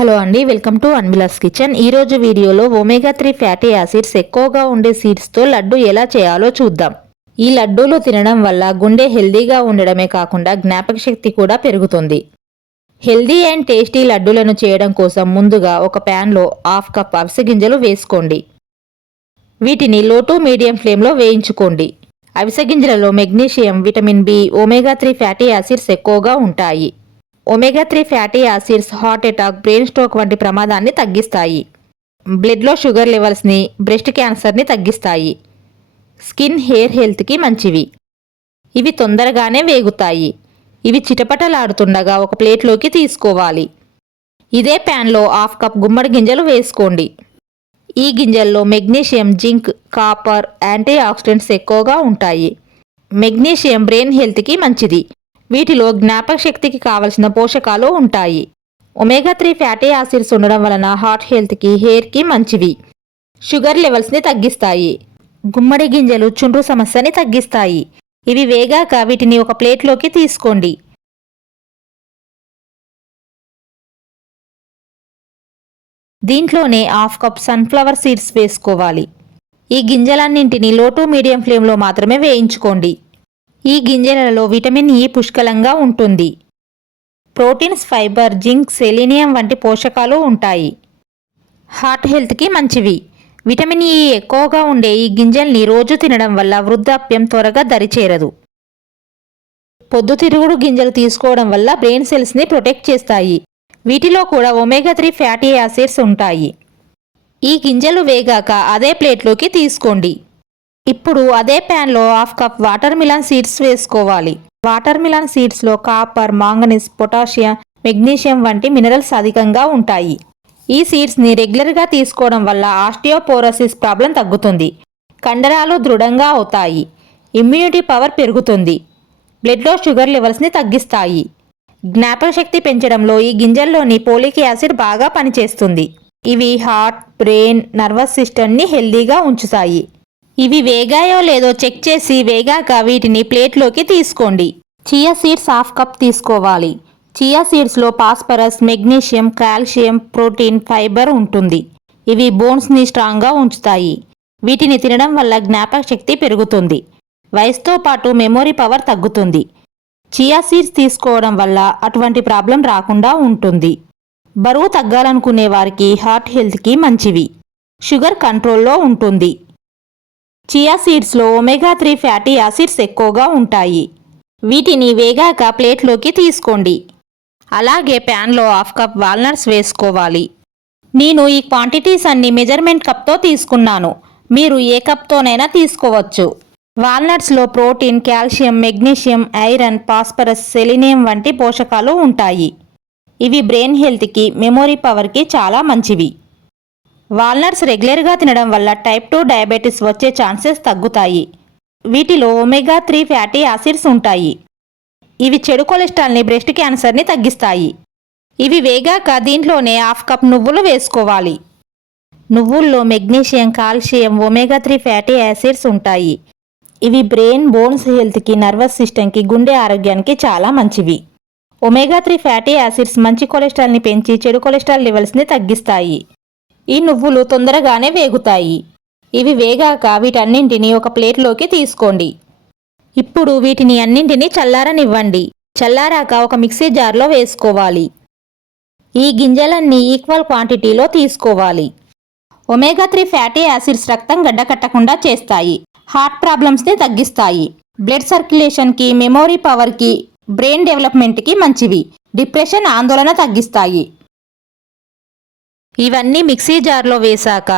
Hello అండి welcome to అన్విలాస్ kitchen. ఈరోజు వీడియోలో ఒమేగా త్రీ ఫ్యాటీ యాసిడ్స్ ఎక్కువగా ఉండే సీడ్స్తో లడ్డు ఎలా చేయాలో చూద్దాం. ఈ లడ్డూలు తినడం వల్ల గుండె హెల్దీగా ఉండడమే కాకుండా జ్ఞాపక శక్తి కూడా పెరుగుతుంది. హెల్దీ అండ్ టేస్టీ లడ్డూలను చేయడం కోసం ముందుగా ఒక ప్యాన్లో హాఫ్ కప్ అవిసె గింజలు వేసుకోండి. వీటిని లో టు మీడియం ఫ్లేమ్లో వేయించుకోండి. అవిసె గింజలలో magnesium vitamin B omega three fatty acids ఎక్కువగా ఉంటాయి. Omega three fatty acids heart attack brain stroke వంటి ప్రమాదాన్ని తగ్గిస్తాయి. బ్లడ్లో షుగర్ లెవెల్స్ని బ్రెస్ట్ క్యాన్సర్ని తగ్గిస్తాయి. స్కిన్ హెయిర్ హెల్త్కి మంచివి. ఇవి తొందరగానే వేగుతాయి. ఇవి చిటపటలాడుతుండగా ఒక ప్లేట్లోకి తీసుకోవాలి. ఇదే ప్యాన్లో హాఫ్ కప్ గుమ్మడి గింజలు వేసుకోండి. ఈ గింజల్లో magnesium zinc copper antioxidants ఎక్కువగా ఉంటాయి. మెగ్నీషియం బ్రెయిన్ హెల్త్కి మంచిది. వీటిలో జ్ఞాపక శక్తికి కావలసిన పోషకాలు ఉంటాయి. ఒమేగా త్రీ ఫ్యాటీ యాసిడ్స్ ఉండడం వలన హార్ట్ హెల్త్కి హెయిర్కి మంచివి. షుగర్ లెవెల్స్ని తగ్గిస్తాయి. గుమ్మడి గింజలు చుండ్రు సమస్యని తగ్గిస్తాయి. ఇవి వేగాక వీటిని ఒక ప్లేట్లోకి తీసుకోండి. దీంట్లోనే హాఫ్ కప్ సన్ఫ్లవర్ సీడ్స్ వేసుకోవాలి. ఈ గింజలన్నింటినీ లో టు మీడియం ఫ్లేమ్లో మాత్రమే వేయించుకోండి. ఈ గింజలలో విటమిన్ ఈ పుష్కలంగా ఉంటుంది. ప్రోటీన్స్ ఫైబర్ జింక్ సెలీనియం వంటి పోషకాలు ఉంటాయి. హార్ట్ హెల్త్కి మంచివి. విటమిన్ ఈ ఎక్కువగా ఉండే ఈ గింజల్ని రోజు తినడం వల్ల వృద్ధాప్యం త్వరగా దరిచేరదు. పొద్దుతిరుగుడు గింజలు తీసుకోవడం వల్ల బ్రెయిన్ సెల్స్ని ప్రొటెక్ట్ చేస్తాయి. వీటిలో కూడా ఒమేగా త్రీ ఫ్యాటీ యాసిడ్స్ ఉంటాయి. ఈ గింజలు వేగాక అదే ప్లేట్లోకి తీసుకోండి. ఇప్పుడు అదే ప్యాన్లో half cup watermelon seeds వేసుకోవాలి. వాటర్ మిలాన్ సీడ్స్లో కాపర్ మాంగనీస్ పొటాషియం మెగ్నీషియం వంటి మినరల్స్ అధికంగా ఉంటాయి. ఈ సీడ్స్ని రెగ్యులర్గా తీసుకోవడం వల్ల ఆస్టియోపోరోసిస్ ప్రాబ్లం తగ్గుతుంది. కండరాలు దృఢంగా అవుతాయి. ఇమ్యూనిటీ పవర్ పెరుగుతుంది. బ్లడ్లో షుగర్ లెవెల్స్ని తగ్గిస్తాయి. జ్ఞాపక శక్తి పెంచడంలో ఈ గింజల్లోని పోలిక్ యాసిడ్ బాగా పనిచేస్తుంది. ఇవి హార్ట్ బ్రెయిన్ నర్వస్ సిస్టమ్ని హెల్దీగా ఉంచుతాయి. ఇవి వేగాయో లేదో చెక్ చేసి వేగాక వీటిని ప్లేట్లోకి తీసుకోండి. చియా సీడ్స్ హాఫ్ కప్ తీసుకోవాలి. Chia సీడ్స్లో phosphorus magnesium calcium protein fibre ఉంటుంది. ఇవి బోన్స్ని స్ట్రాంగ్గా ఉంచుతాయి. వీటిని తినడం వల్ల జ్ఞాపక శక్తి పెరుగుతుంది. వయసుతో పాటు మెమొరీ పవర్ తగ్గుతుంది. చియా సీడ్స్ తీసుకోవడం వల్ల అటువంటి ప్రాబ్లం రాకుండా ఉంటుంది. బరువు తగ్గాలనుకునే వారికి హార్ట్ హెల్త్కి మంచివి. షుగర్ కంట్రోల్లో ఉంటుంది. చియా సీడ్స్లో ఒమేగా త్రీ ఫ్యాటీ యాసిడ్స్ ఎక్కువగా ఉంటాయి. వీటిని వేగాక ప్లేట్లోకి తీసుకోండి. అలాగే ప్యాన్లో హాఫ్ కప్ వాల్నట్స్ వేసుకోవాలి. నేను ఈ క్వాంటిటీస్ అన్ని మెజర్మెంట్ కప్తో తీసుకున్నాను. మీరు ఏ కప్తోనైనా తీసుకోవచ్చు. వాల్నట్స్లో protein calcium magnesium iron phosphorus selenium వంటి పోషకాలు ఉంటాయి. ఇవి బ్రెయిన్ హెల్త్కి మెమొరీ పవర్కి చాలా మంచివి. వాల్నట్స్ రెగ్యులర్గా తినడం వల్ల టైప్ టూ డయాబెటీస్ వచ్చే ఛాన్సెస్ తగ్గుతాయి. వీటిలో ఒమేగా త్రీ ఫ్యాటీ యాసిడ్స్ ఉంటాయి. ఇవి చెడు కొలెస్ట్రాల్ని బ్రెస్ట్ క్యాన్సర్ని తగ్గిస్తాయి. ఇవి వేగాక దీంట్లోనే హాఫ్ కప్ నువ్వులు వేసుకోవాలి. నువ్వుల్లో magnesium calcium omega three fatty acids ఉంటాయి. ఇవి బ్రెయిన్ బోన్స్ హెల్త్కి నర్వస్ సిస్టమ్కి గుండె ఆరోగ్యానికి చాలా మంచివి. ఒమేగా త్రీ ఫ్యాటీ యాసిడ్స్ మంచి కొలెస్ట్రాల్ని పెంచి చెడు కొలెస్ట్రాల్ లెవెల్స్ని తగ్గిస్తాయి. ఈ నువ్వులు తొందరగానే వేగుతాయి. ఇవి వేగాక వీటన్నింటినీ ఒక ప్లేట్లోకి తీసుకోండి. ఇప్పుడు వీటిని అన్నింటినీ చల్లారనివ్వండి. చల్లారాక ఒక మిక్సీ జార్లో వేసుకోవాలి. ఈ గింజలన్నీ ఈక్వల్ క్వాంటిటీలో తీసుకోవాలి. ఒమేగా త్రీ ఫ్యాటీ యాసిడ్స్ రక్తం గడ్డకట్టకుండా చేస్తాయి. హార్ట్ ప్రాబ్లమ్స్ని తగ్గిస్తాయి. బ్లడ్ సర్క్యులేషన్కి మెమోరీ పవర్కి బ్రెయిన్ డెవలప్మెంట్కి మంచివి. డిప్రెషన్ ఆందోళన తగ్గిస్తాయి. ఇవన్నీ మిక్సీ జార్లో వేశాక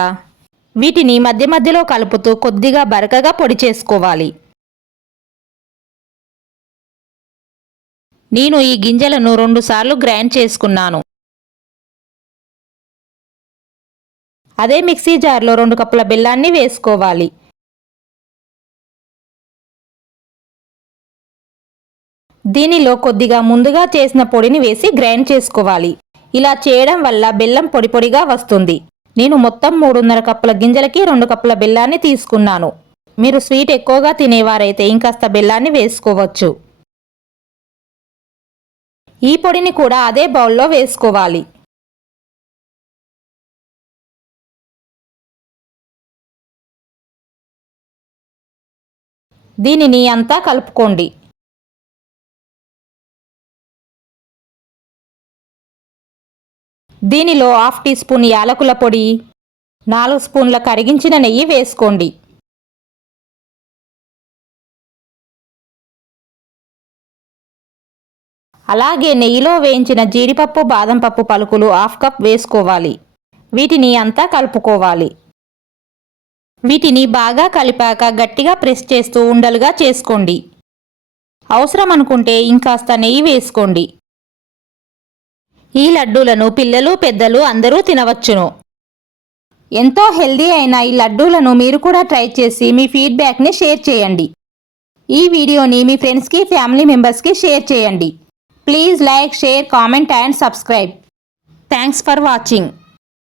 వీటిని మధ్య మధ్యలో కలుపుతూ కొద్దిగా బరకగా పొడి చేసుకోవాలి. నేను ఈ గింజలను రెండుసార్లు గ్రైండ్ చేసుకున్నాను. అదే మిక్సీ జార్లో రెండు కప్పుల బెల్లాన్ని వేసుకోవాలి. దీనిలో కొద్దిగా ముందుగా చేసిన పొడిని వేసి గ్రైండ్ చేసుకోవాలి. ఇలా చేయడం వల్ల బెల్లం పొడి పొడిగా వస్తుంది. నేను మొత్తం మూడున్నర కప్పుల గింజలకి రెండు కప్పుల బెల్లాన్ని తీసుకున్నాను. మీరు స్వీట్ ఎక్కువగా తినేవారైతే ఇంకాస్త బెల్లాన్ని వేసుకోవచ్చు. ఈ పొడిని కూడా అదే బౌల్లో వేసుకోవాలి. దీనిని అంతా కలుపుకోండి. దీనిలో హాఫ్ టీ స్పూన్ యాలకుల పొడి నాలుగు స్పూన్ల కరిగించిన నెయ్యి వేసుకోండి. అలాగే నెయ్యిలో వేయించిన జీడిపప్పు బాదం పప్పు పలుకులు హాఫ్ కప్ వేసుకోవాలి. వీటిని అంతా కలుపుకోవాలి. వీటిని బాగా కలిపాక గట్టిగా ప్రెస్ చేస్తూ ఉండలుగా చేసుకోండి. అవసరం అనుకుంటే ఇంకాస్త నెయ్యి వేసుకోండి. ఈ లడ్డూలను పిల్లలు పెద్దలు అందరూ తినవచ్చును. ఎంతో హెల్దీ అయిన ఈ లడ్డూలను మీరు కూడా ట్రై చేసి మీ ఫీడ్బ్యాక్ని షేర్ చేయండి. ఈ వీడియోని మీ ఫ్రెండ్స్కి ఫ్యామిలీ మెంబర్స్కి షేర్ చేయండి. Please like share comment and subscribe. Thanks for watching.